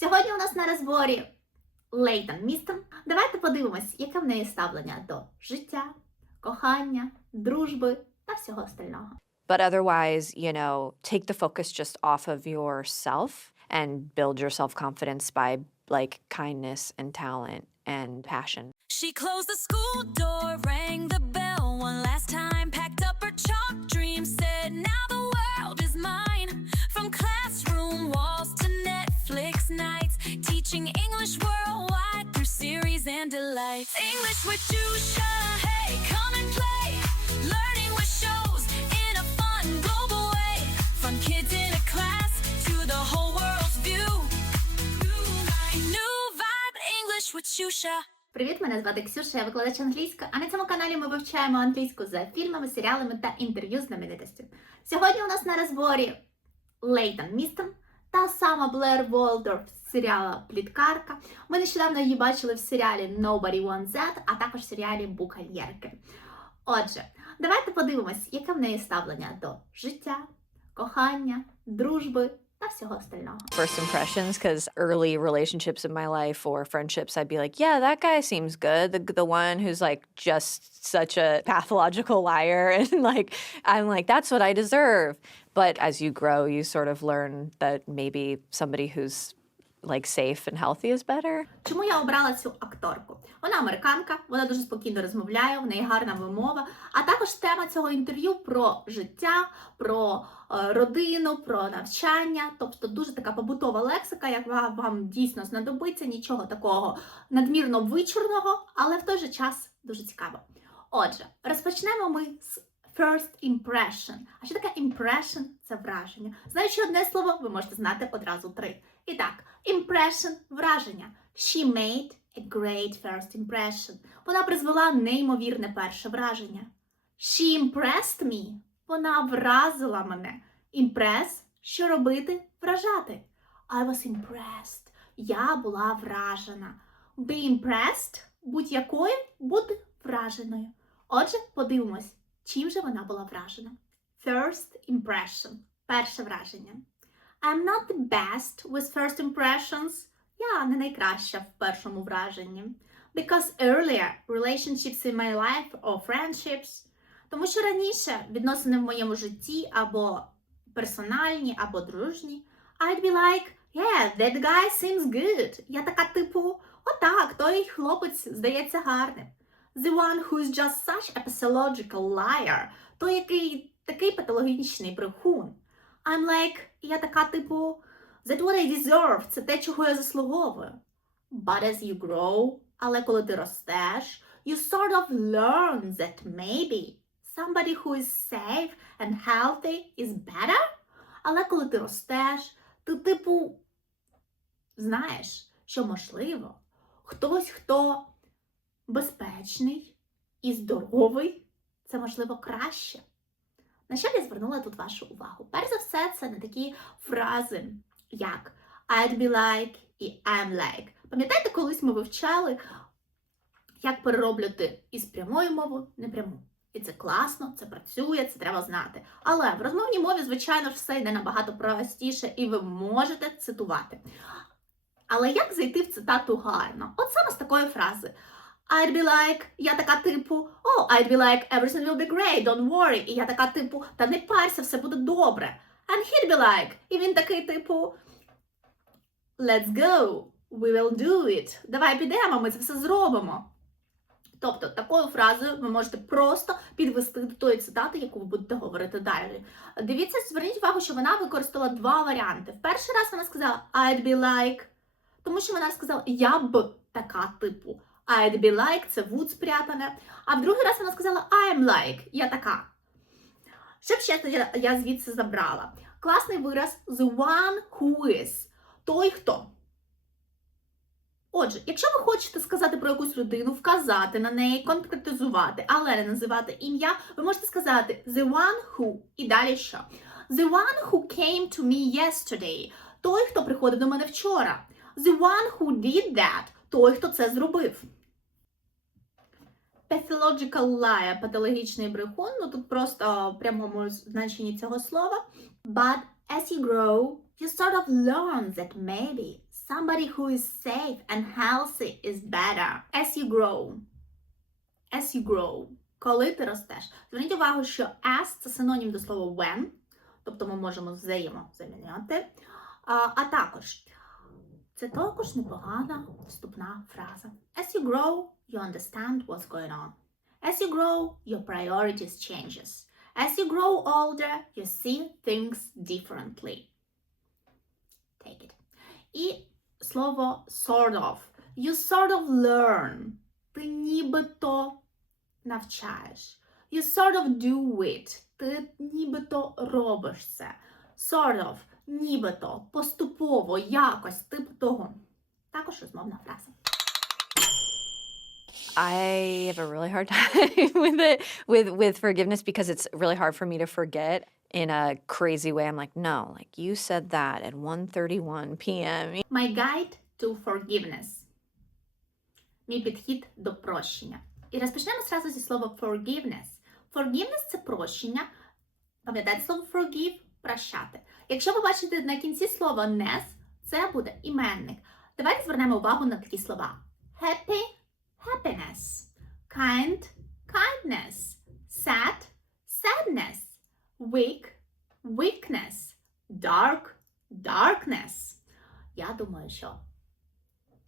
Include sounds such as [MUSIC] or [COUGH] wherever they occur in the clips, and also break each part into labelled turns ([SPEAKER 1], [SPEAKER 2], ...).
[SPEAKER 1] Сьогодні у нас на розборі Лейтон Містон. Давайте подивимось, яке в неї ставлення до життя, кохання, дружби та всього остального.
[SPEAKER 2] But otherwise, you know, take the focus just off of yourself and build your self confidence by like kindness and talent and passion.
[SPEAKER 3] She closed the school door, rang the English worldwide through series and delights. English with Jusha, hey, come and play. Learning with shows in a fun global way. From kids in a class to the whole world's view. New vibe English with Shusha.
[SPEAKER 1] Привіт, мене звати Ксюша, я викладач англійської, а на цьому каналі ми вивчаємо англійську за фільмами, серіалами та інтерв'ю з знаменитостю. Сьогодні у нас на розборі Лейтон Містон та сама Блер Волдорф з серіала Пліткарка. Ми нещодавно її бачили в серіалі Nobody Wants That, а також в серіалі Букальєрки. Отже, давайте подивимось, яке в неї ставлення до життя, кохання, дружби та всього остального.
[SPEAKER 2] First impressions, because early relationships in my life or friendships, I'd be like, yeah, that guy seems good. The, the one who's like just such a pathological liar. [LAUGHS] And like, I'm like, that's what I deserve. But as you grow, you sort of learn that maybe somebody who's like safe and healthy is better.
[SPEAKER 1] Чому я обрала цю акторку? Вона американка, вона дуже спокійно розмовляє, в неї гарна вимова. А також тема цього інтерв'ю про життя, про е, родину, про навчання. Тобто дуже така побутова лексика, як вам, вам дійсно знадобиться, нічого такого надмірно вичурного, але в той же час дуже цікаво. Отже, розпочнемо ми з first impression. А що таке impression? Це враження. Знаючи одне слово, ви можете знати одразу три. І так, impression – враження. She made a great first impression. Вона призвела неймовірне перше враження. She impressed me. Вона вразила мене. Impress – що робити? Вражати. I was impressed. Я була вражена. Be impressed – будь-якою бути враженою. Отже, подивимось, чим же вона була вражена. First impression – перше враження. I'm not the best with first impressions. Я не найкраща в першому враженні. Because earlier relationships in my life or friendships. Тому що раніше відносини в моєму житті або персональні, або дружні. I'd be like, yeah, that guy seems good. Я така типу, отак, той хлопець здається гарним. The one who's just such a pathological liar. Той, який такий патологічний брехун. I'm like, я така типу, that what I deserve, це те, чого я заслуговую. But as you grow, але коли ти ростеш, you sort of learn that maybe somebody who is safe and healthy is better. Але коли ти ростеш, ти типу знаєш, що можливо, хтось, хто безпечний і здоровий, це можливо краще. На що я звернула тут вашу увагу? Перш за все, це не такі фрази, як I'd be like і I'm like. Пам'ятаєте, колись ми вивчали, як перероблювати із прямої мови непряму. І це класно, це працює, це треба знати. Але в розмовній мові, звичайно все йде набагато простіше, і ви можете цитувати. Але як зайти в цитату гарно? От саме з такої фрази. I'd be like, я така типу, oh, I'd be like, everything will be great, don't worry. І я така типу, та не парся, все буде добре. And he'd be like, і він такий типу, let's go, we will do it. Давай підемо, ми це все зробимо. Тобто такою фразою ви можете просто підвести до тої цитати, яку ви будете говорити далі. Дивіться, зверніть увагу, що вона використала два варіанти. В перший раз вона сказала I'd be like, тому що вона сказала я б така типу. I'd be like, це would спрятане. А в другий раз вона сказала I'm like, я така. Що б ще я, я звідси забрала? Класний вираз the one who is. Той, хто. Отже, якщо ви хочете сказати про якусь людину, вказати на неї, конкретизувати, але не називати ім'я, ви можете сказати the one who і далі що? The one who came to me yesterday. Той, хто приходив до мене вчора. The one who did that. Той, хто це зробив. Pathological liar – патологічний брехун, ну тут просто в прямому значенні цього слова. But as you grow, you sort of learn that maybe Somebody who is safe and healthy is better as you grow. As you grow. Коли ти ростеш. Зверніть увагу, що as це синонім до слова when, тобто ми можемо взаємозаміняти. А, а також це також непогана вступна фраза. As you grow, you understand what's going on. As you grow, your priorities changes. As you grow older, you see things differently. Take it. І слово sort of. You sort of learn. Ти нібито навчаєш. You sort of do it. Ти нібито робиш це. Sort of, Нібито, поступово, якось, типу того. Також розмовна фраза.
[SPEAKER 2] I have a really hard time with it with with forgiveness because it's really hard for me to forget in a crazy way. I'm like, no, like you said that at 1:31 p.m.
[SPEAKER 1] My guide to forgiveness. Мій підхід до прощення. І розпочнемо зразу зі слова forgiveness. Forgiveness – це прощення. Пам'ятаєте слово forgive – прощати. Якщо ви бачите на кінці слова ness, це буде іменник. Давайте звернемо увагу на такі слова: happy – happiness, kind – kindness, sad – sadness, weak – weakness, dark – darkness. Я думаю, що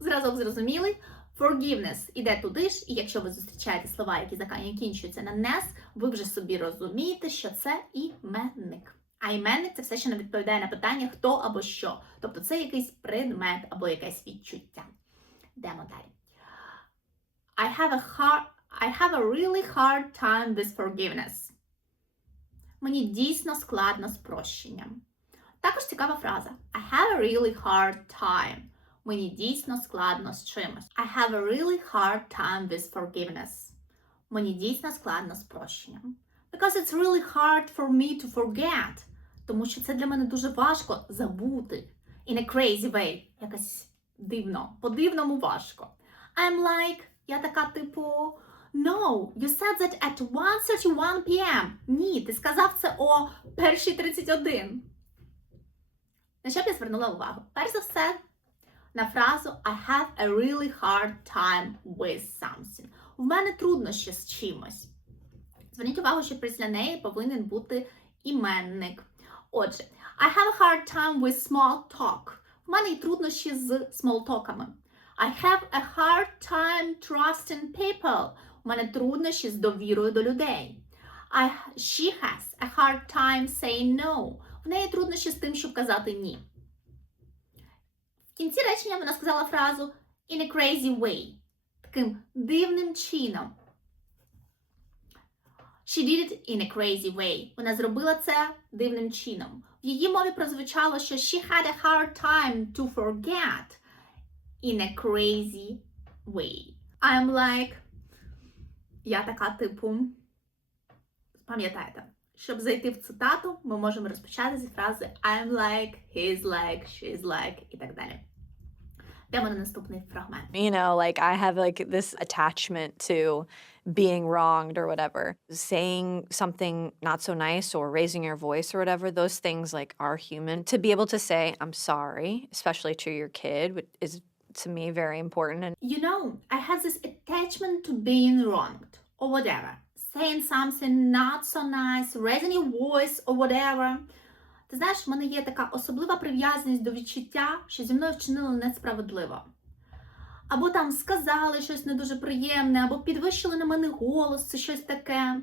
[SPEAKER 1] зразок зрозумілий. Forgiveness іде туди ж, і якщо ви зустрічаєте слова, які закінчуються на «нес», ви вже собі розумієте, що це іменник. А іменник це все, що не відповідає на питання хто або що. Тобто це якийсь предмет або якесь відчуття. Йдемо далі. I have a hard, I have a really hard time with forgiveness. Мені дійсно складно з прощенням. Також цікава фраза. I have a really hard time. Мені дійсно складно з чимось. I have a really hard time with forgiveness. Мені дійсно складно з прощенням. Because it's really hard for me to forget. Тому що це для мене дуже важко забути. In a crazy way. Якось дивно. По-дивному важко. I'm like, я така типу. No, you said that at 1.31 p.m. Ні, ти сказав це о 1.31. На що б я звернула увагу? Перш за все, на фразу I have a really hard time with something. У мене труднощі з чимось. Зверніть увагу, що після неї повинен бути іменник. Отже, I have a hard time with small talk. У мене є труднощі з смолтоками. I have a hard time trusting people. У мене труднощі з довірою до людей. I, she has a hard time saying no. В неї труднощі з тим, щоб казати ні. В кінці речення вона сказала фразу in a crazy way. Таким дивним чином. She did it in a crazy way. Вона зробила це дивним чином. В її мові прозвучало, що she had a hard time to forget in a crazy way. I'm like, я така типу. Пам'ятаєте, щоб зайти в цитату, ми можемо розпочати зі фрази I'm like, he's like, she's like і так далі. Йдемо на наступний фрагмент.
[SPEAKER 2] You know, like I have like this attachment to being wronged or whatever. Saying something not so nice or raising your voice or whatever, those things like are human. To be able to say I'm sorry, especially to your kid, which is to me very important and
[SPEAKER 1] You know, I have this attachment to being wronged or whatever. Saying something not so nice, raising your voice or whatever. Ти знаєш, в мене є така особлива прив'язаність до відчуття, що зі мною вчинили несправедливо. Або там сказали щось не дуже приємне, або підвищили на мене голос, це щось таке.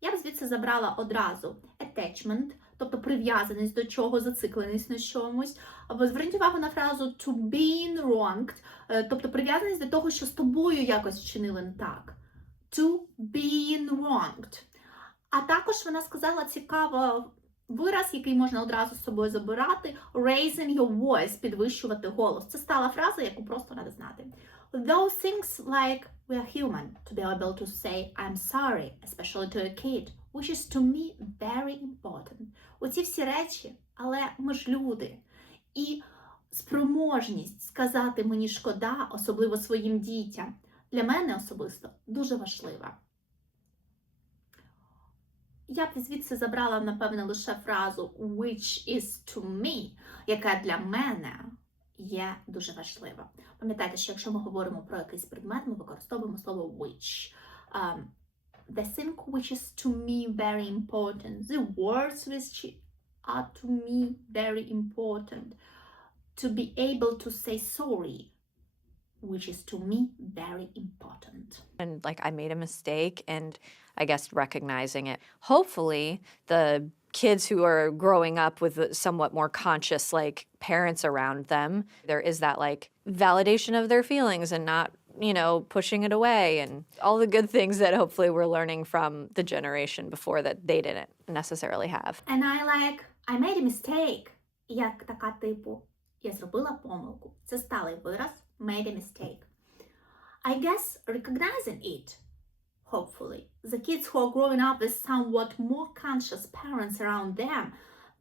[SPEAKER 1] Я б звідси забрала одразу attachment, тобто прив'язаність до чого, зацикленість на чомусь. Або зверніть увагу на фразу to being wronged, е, тобто прив'язаність до того, що з тобою якось вчинили не так. To being wronged. А також вона сказала цікаво вираз, який можна одразу з собою забирати, raising your voice, підвищувати голос. Це стала фраза, яку просто треба знати. Those things like we are human to be able to say I'm sorry, especially to a kid, which is to me very important. Оці всі речі, але ми ж люди. І спроможність сказати мені шкода, особливо своїм дітям, для мене особисто дуже важлива. Я б звідси забрала, напевне, лише фразу which is to me, яка для мене є дуже важлива. Пам'ятайте, що якщо ми говоримо про якийсь предмет, ми використовуємо слово which. Um, the thing which is to me very important, the words which are to me very important, to be able to say sorry, which is to me very important.
[SPEAKER 2] and like I made a mistake and I guess recognizing it. Hopefully, the kids who are growing up with a somewhat more conscious like parents around them, there is that like validation of their feelings and not, you know, pushing it away and all the good things that hopefully we're learning from the generation before that they didn't necessarily have.
[SPEAKER 1] And I like, I made a mistake. Як така типу, я зробила помилку. Це сталий вираз, made a mistake. I guess recognizing it, hopefully. The kids who are growing up with somewhat more conscious parents around them,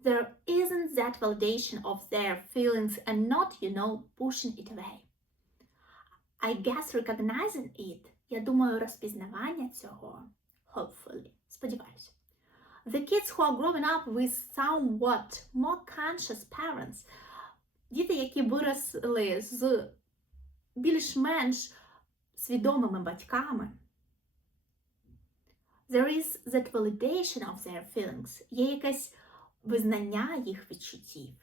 [SPEAKER 1] there isn't that validation of their feelings and not, you know, pushing it away. I guess recognizing it, я думаю, розпізнавання цього, hopefully, сподіваюся. The kids who are growing up with somewhat more conscious parents, діти, які виросли з більш-менш свідомими батьками, there is that validation of their feelings, є якесь визнання їх відчуттів.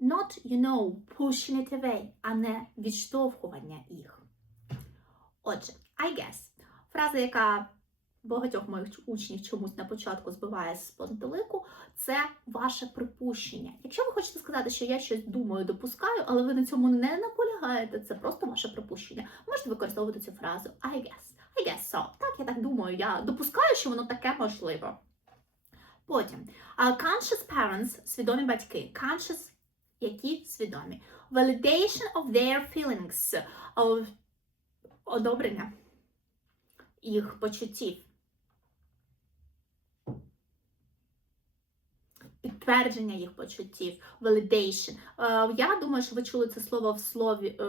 [SPEAKER 1] Not, you know, pushing it away, а не відштовхування їх. Отже, I guess, фраза, яка багатьох моїх учнів чомусь на початку збиває з пантелику, це ваше припущення. Якщо ви хочете сказати, що я щось думаю, допускаю, але ви на цьому не наполягаєте, це просто ваше припущення. Можете використовувати цю фразу I guess. I guess so. Так, я так думаю, я допускаю, що воно таке можливо. Потім uh, conscious parents, свідомі батьки. Conscious, які свідомі. Validation of their feelings, of одобрення їх почуттів. Підтвердження їх почуттів, validation. Е, Я думаю, що ви чули це слово в слові е,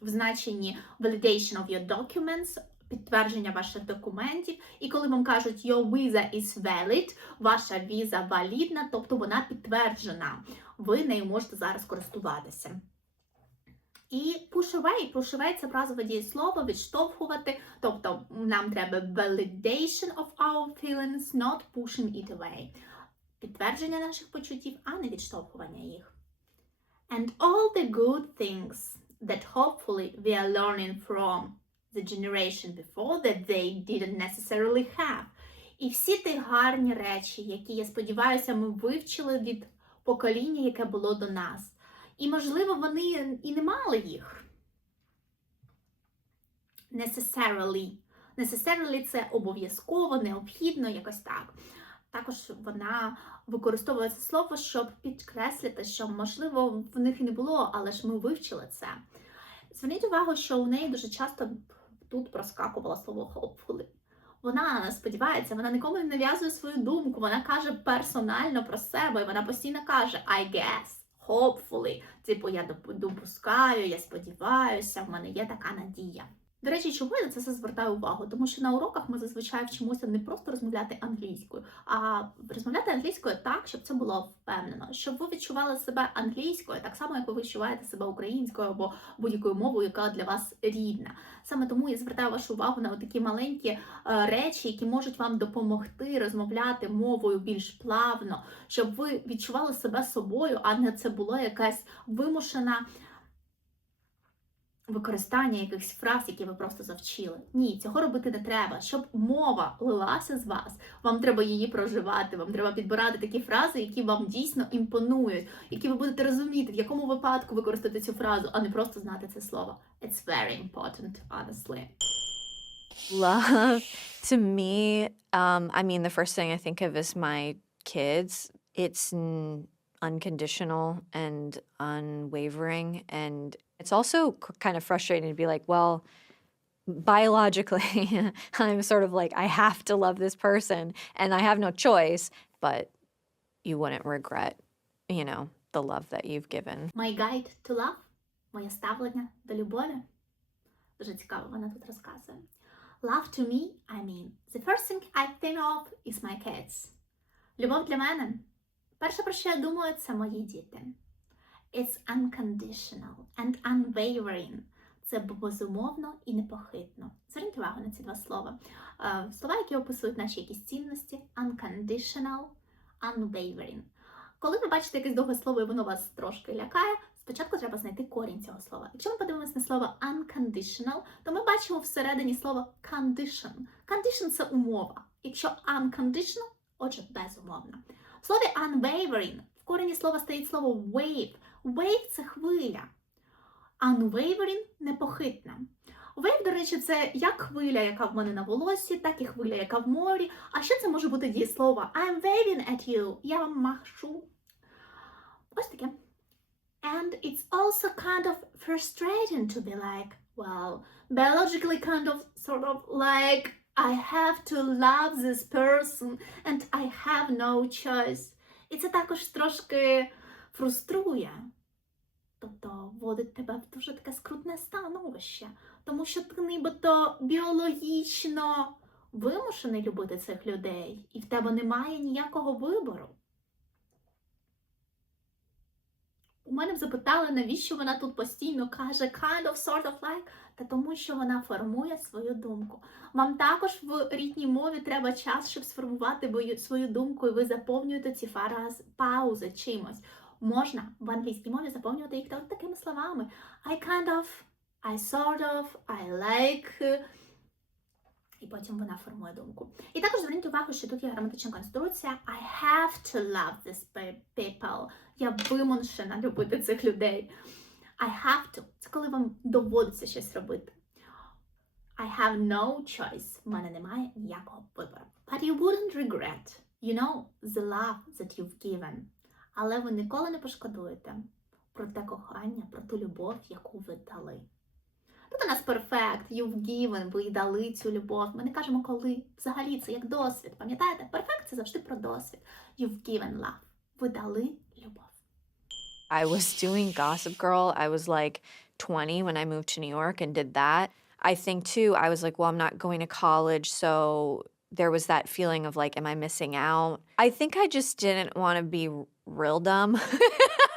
[SPEAKER 1] в значенні validation of your documents, підтвердження ваших документів. І коли вам кажуть your visa is valid, ваша віза валідна, тобто вона підтверджена. Ви нею можете зараз користуватися. І push away. Push away – це фразове дієслово, відштовхувати. Тобто нам треба validation of our feelings, not pushing it away. Підтвердження наших почуттів, а не відштовхування їх. And all the good things that hopefully we are learning from the generation before that they didn't necessarily have. І всі ті гарні речі, які, я сподіваюся, ми вивчили від покоління, яке було до нас. І, можливо, вони і не мали їх. Necessarily. Necessarily – це обов'язково, необхідно, якось так. Також вона використовує це слово, щоб підкреслити, що, можливо, в них і не було, але ж ми вивчили це. Зверніть увагу, що у неї дуже часто тут проскакувало слово hopefully. Вона сподівається, вона нікому не нав'язує свою думку, вона каже персонально про себе, і вона постійно каже I guess, hopefully. Типу, я допускаю, я сподіваюся, в мене є така надія. До речі, чому я на це все звертаю увагу? Тому що на уроках ми зазвичай вчимося не просто розмовляти англійською, а розмовляти англійською так, щоб це було впевнено, щоб ви відчували себе англійською, так само як ви відчуваєте себе українською або будь-якою мовою, яка для вас рідна. Саме тому я звертаю вашу увагу на такі маленькі е, речі, які можуть вам допомогти розмовляти мовою більш плавно, щоб ви відчували себе собою, а не це було якась вимушена використання якихось фраз, які ви просто завчили. Ні, цього робити не треба. Щоб мова лилася з вас, вам треба її проживати, вам треба підбирати такі фрази, які вам дійсно імпонують, які ви будете розуміти, в якому випадку використати цю фразу, а не просто знати це слово. It's very important, honestly.
[SPEAKER 2] Love to me, um, I mean, the first thing I think of is my kids. It's unconditional and unwavering. And it's also k- kind of frustrating to be like, well, biologically, [LAUGHS] I'm sort of like, I have to love this person and I have no choice, but you wouldn't regret, you know, the love that you've given.
[SPEAKER 1] My guide to love, моє ставлення до любові. Дуже цікаво, вона тут розказує. Love to me, I mean, the first thing I think of is my kids. Любов для мене. Перше, про що я думаю, це мої діти. It's unconditional and unwavering. Це безумовно і непохитно. Зверніть увагу на ці два слова. Е, Слова, які описують наші якісь цінності: unconditional, unwavering. Коли ви бачите якесь довге слово і воно вас трошки лякає, спочатку треба знайти корінь цього слова. Якщо ми подивимося на слово unconditional, то ми бачимо всередині слово condition. Condition це умова. Якщо unconditional, отже, безумовно. В слові unwavering в корені слова стоїть слово wave. Wave це хвиля. Unwavering – непохитна. Wave, до речі, це як хвиля, яка в мене на волосі, так і хвиля, яка в морі. А ще це може бути дієслово I'm waving at you. Я вам машу. Ось таке. And it's also kind of frustrating to be like, well, biologically kind of sort of like I have to love this person and I have no choice. І це також трошки фруструє. Тобто вводить тебе в дуже таке скрутне становище, тому що ти нібито біологічно вимушений любити цих людей, і в тебе немає ніякого вибору. У мене запитали, навіщо вона тут постійно каже kind of, sort of like, та тому що вона формує свою думку. Вам також в рідній мові треба час, щоб сформувати свою думку, і ви заповнюєте ці фараз паузи чимось. Можна в англійській мові заповнювати їх такими словами. I kind of, I sort of, I like. І потім вона формує думку. І також зверніть увагу, що тут є граматична конструкція I have to love this people. Я вимушена любити цих людей. I have to. Це коли вам доводиться щось робити. I have no choice. В мене немає ніякого вибору. But you wouldn't regret, you know, the love that you've given. Але ви ніколи не пошкодуєте про те кохання, про ту любов, яку ви дали. Тут у нас перфект, you've given, ви дали цю любов. Ми не кажемо коли. Взагалі це як досвід. Пам'ятаєте? Перфект це завжди про досвід. You've given love. Ви дали любов.
[SPEAKER 2] I was doing Gossip Girl. I was like 20 when I moved to New York and did that. I think too, I was like, well, I'm not going to college. So there was that feeling of like, am I missing out? I think I just didn't want to be r- real dumb. [LAUGHS]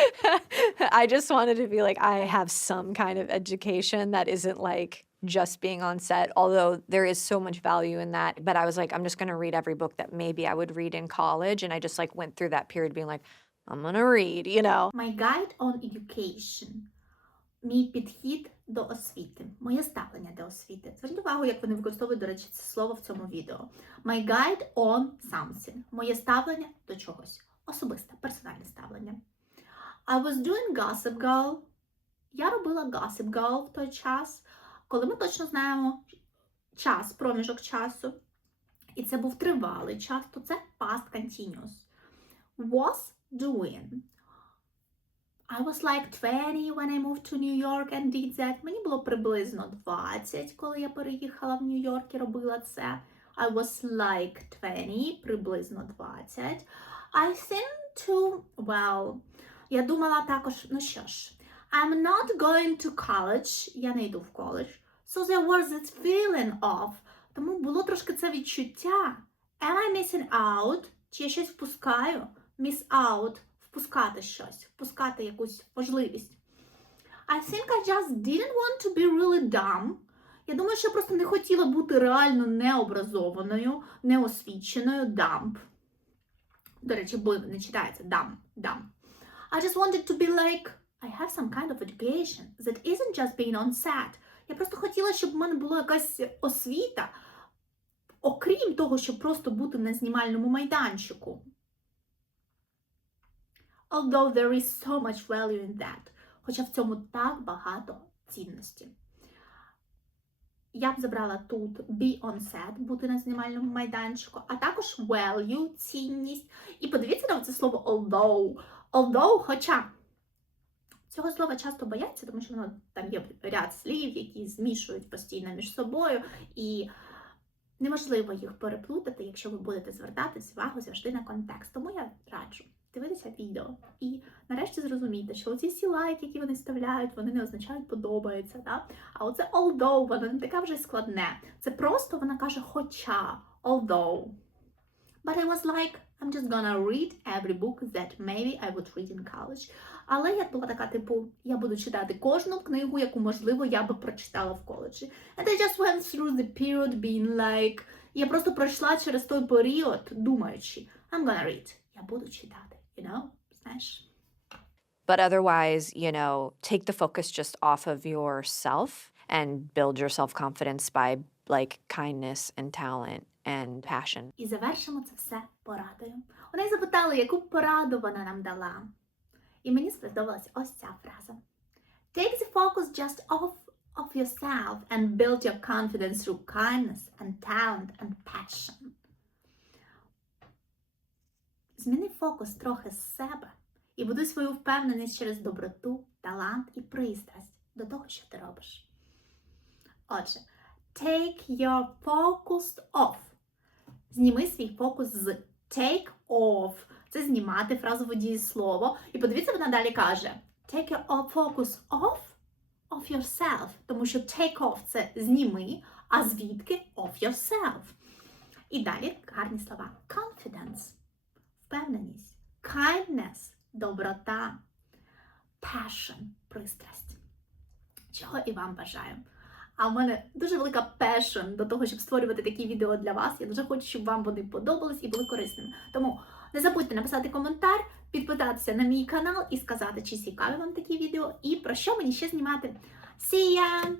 [SPEAKER 2] [LAUGHS] I just wanted to be like, I have some kind of education that isn't like just being on set, although there is so much value in that. But I was like, I'm just going to read every book that maybe I would read in college. And I just like went through that period being like, I'm gonna read, you know.
[SPEAKER 1] My guide on education. Мій підхід до освіти. Моє ставлення до освіти. Зверніть увагу, як вони використовують, до речі, це слово в цьому відео. My guide on something. Моє ставлення до чогось. Особисте, персональне ставлення. I was doing Gossip Girl. Я робила Gossip Girl в той час, коли ми точно знаємо час, проміжок часу. І це був тривалий час, то це past continuous. Was doing. I was like 20 when I moved to New York and did that. Мені було приблизно 20, коли я переїхала в Нью-Йорк і робила це. I was like 20, приблизно 20. I think to, well, я думала також, ну що ж, I'm not going to college, я не йду в коледж. So there was this feeling of, тому було трошки це відчуття. Am I missing out? Чи я щось впускаю? Miss out – впускати щось, впускати якусь можливість. I think I just didn't want to be really dumb. Я думаю, що я просто не хотіла бути реально необразованою, неосвіченою dumb. До речі, не читається dumb, dumb. I just wanted to be like, I have some kind of education that isn't just being on set. Я просто хотіла, щоб в мене була якась освіта, окрім того, щоб просто бути на знімальному майданчику. Although there is so much value in that. Хоча в цьому так багато цінності. Я б забрала тут be on set, бути на знімальному майданчику, а також value, цінність. І подивіться на це слово although. Although, хоча цього слова часто бояться, тому що воно там є ряд слів, які змішують постійно між собою, і неможливо їх переплутати, якщо ви будете звертати увагу завжди на контекст. Тому я раджу дивитися відео і нарешті зрозуміти, що оці всі лайки, які вони вставляють, вони не означають подобається. Да? А оце although, воно не таке вже складне. Це просто вона каже хоча, although. But I was like, I'm just gonna read every book that maybe I would read in college. Але я була така, типу, я буду читати кожну книгу, яку, можливо, я би прочитала в коледжі. And I just went through the period being like, я просто пройшла через той період, думаючи, I'm gonna read. Я буду читати, you know, знаєш.
[SPEAKER 2] But otherwise, you know, take the focus just off of yourself and build your self confidence by like kindness and talent and passion.
[SPEAKER 1] І завершимо це все порадою. У неї запитали, яку пораду вона нам дала. І мені сподобалась ось ця фраза. Take the focus just off of yourself and build your confidence through kindness and talent and passion. Зміни фокус трохи з себе і будуй свою впевненість через доброту, талант і пристрасть до того, що ти робиш. Отже, take your focus off. Зніми свій фокус з take off. Це знімати фразове дієслово. І подивіться, вона далі каже: Take your focus off of yourself. Тому що take off це зніми, а звідки of yourself. І далі гарні слова: confidence, впевненість, kindness, доброта, passion, пристрасть. Чого і вам бажаю. А в мене дуже велика пешн до того, щоб створювати такі відео для вас. Я дуже хочу, щоб вам вони подобались і були корисними. Тому не забудьте написати коментар, підписатися на мій канал і сказати, чи цікаві вам такі відео і про що мені ще знімати. See ya!